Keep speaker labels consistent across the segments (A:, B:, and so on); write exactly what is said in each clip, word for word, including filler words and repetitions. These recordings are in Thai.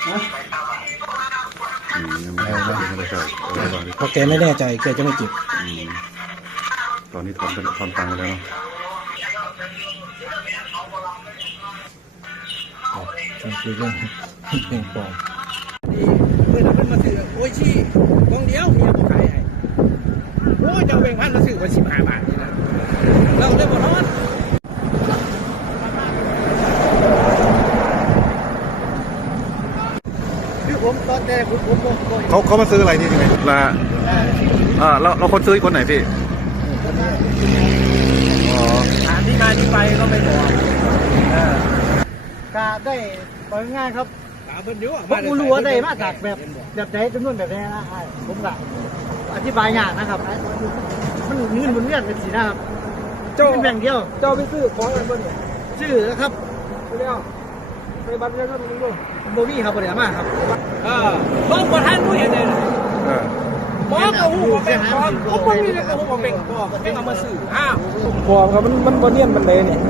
A: อืมไม่ได้ไม่ได้ใช่
B: เพราะแกไม่แน่ใจแกจะไม่เก็บ
A: ตอนนี้ถอนเป็นถอนตังค์ไปแล้วเนาะ
B: คือเรื่องเพลงปลอมเมื่อเราเป็นมาซื้อโอ้ยชี้กองเดียวเมียบอกขายให้โอ้ยจะเอาแบ่งพันมาซื้อวันสิบห้าบาทนี่นะเราได้หมดทั้งนั้นคือผมตอนแรกผมผม
A: เขาเขามาซื้ออะไรนี่ใช่ไหมละอ่าเราเราคนซื้อคนไหนพี่อ๋อ
B: ถามที่มาที่ไปก็ไม่บอกกาได้ปล่อยง่ายครับผมกูรู้ว่าได้มาจากแบบแบบไหนจำนวนแบบไหนนะผมก็อธิบายยากนะครับมันเงินมันเวียนเป็นสีนะครับเจ้าเป็นแบ่งเดียวเจ้าไปซื้อของอะไรบ้างเนี่ยซื้อนะครับเดียวไปบัตรเงินมันดูโบวี่ครับบริษัทมากครับเออเบิ้งประธานผู้เห็นเลยบอกกับหูว่าเป็นของผมไม่มีเลยกับหูว่าเป็นของเป็นเอามาซื้ออ้าวพอครับมันมันบริเวณมันเลยเนี่ย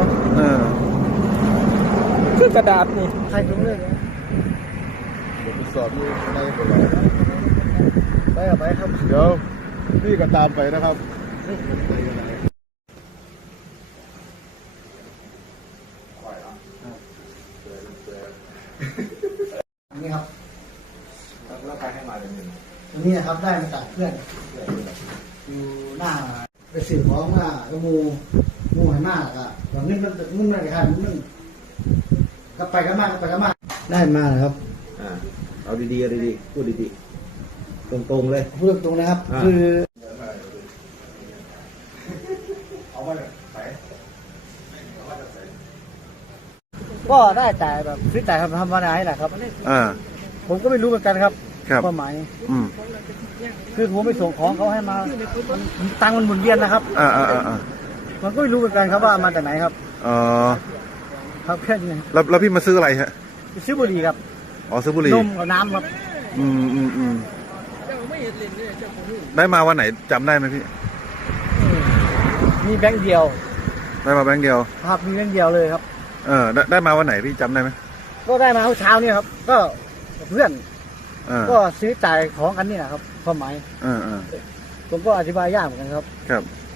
B: คือกระดาษนี่ใครถึงเลย
A: สอบอยู่ในตลอดไปไปครับเดี๋ยวพี่ก็ตามไปนะครับ
B: นี่ครับแล้วใครให้มาเป็นตรงนี้นะครับได้มาจากเพื่อนอยู่หน้าไปสื่อของว่ามูมูหันหน้าอ่ะอย่างนี้มันมึงมันกี่คันมึงก็ไปกันมากไปกันมากได้มาครับ
A: อ่าเอาดีๆเอาดีๆพูดดีๆตรงๆเลย
B: พูดตรงๆนะครับคือก็ได้แต่แบบซื้อแต่ทำทำมาไหนแหละครับ
A: อ่า
B: ผมก็ไม่รู้เหมือนกันครับความหมาย
A: อืม
B: คือผมไปส่งของเขาให้มาตังมันหมุนเวียนนะครับ
A: อ่าอ่าอ่า
B: มันก็ไม่รู้เหมือนกันครับว่ามาจากไหนครับ
A: อ๋อ
B: ครับแค่นี้
A: แล้วแล้วพี่มาซื้ออะไรฮะ
B: ซื้อบุหรี่ครับ
A: อ๋อซื้อบุหรี่
B: นมกับน้ำครับ
A: อืมอืมอืมได้มาวันไหนจำได้ไหมพี่
B: มีแบงค์เดียว
A: ได้มาแบงค์เดียว
B: ครับมีแบงค์เดียวเลยครับ
A: เออได้ได้มาวันไหนพี่จำได้ไหม
B: ก็ได้มาเช้านี่ครับก็เพื่อนก็ซื้อจ่ายของกันนี่นะครับความหมาย
A: เออเออ
B: ผมก็อธิบายยากเหมือนกันครับ
A: ครับ